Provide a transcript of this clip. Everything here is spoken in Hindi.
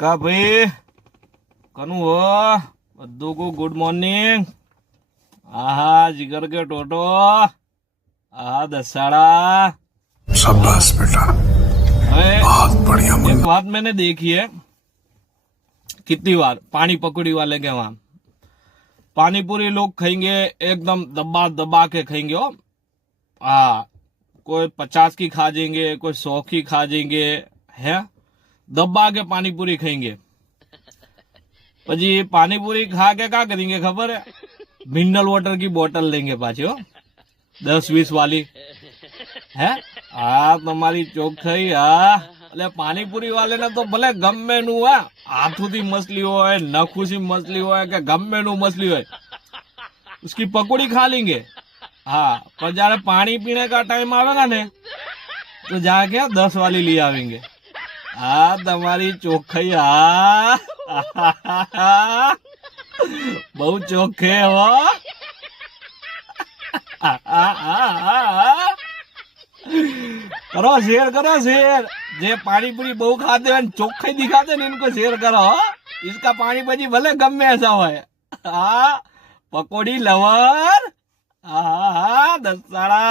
का भाई कनु हो बद्दू को गुड मॉर्निंग। आहा जिगर के टोटो, आहा दसाड़ा। शाबाश बेटा, बहुत बढ़िया। एक बात मैंने देखी है कितनी बार पानी पकौड़ी वाले के वहां पानी पूरी लोग खाएंगे, एकदम दबा दबा के खाएंगे हो। हाँ, कोई 50 की खा जाएंगे, कोई 100 की खा जाएंगे, है दबा के पानी पूरी खाएंगे। પછી पानी पूरी खा के क्या करेंगे खबर है? मिनरल वाटर की बोतल लेंगे पाछी हो 10-20 वाली है। आ તમારી ચોખ્ખાઈ। હા એટલે પાણીપુરી વાલે ને તો ભલે ગમે નું હોય, હાથુથી મછલી હોય, નખુથી મछली હોય કે ગમે નું मछली હોય, उसकी पकौड़ी खा लेंगे। हाँ, पर जયારે पानी पीने का टाइम आवेगा ने तो जाके 10 वाली ले आवेंगे। हाँ તમારી ચોખ્ખાઈ। हाँ बहुत ચોખ્ખે हो। करो शेयर, करो शेयर। जे पानी पूरी बहु खाते हैं चोखाई दिखाते हैं इनको शेयर करो। इसका पानी भाजी भले गम में ऐसा हो। हाँ पकोड़ी लवर। हाँ दसाड़ा।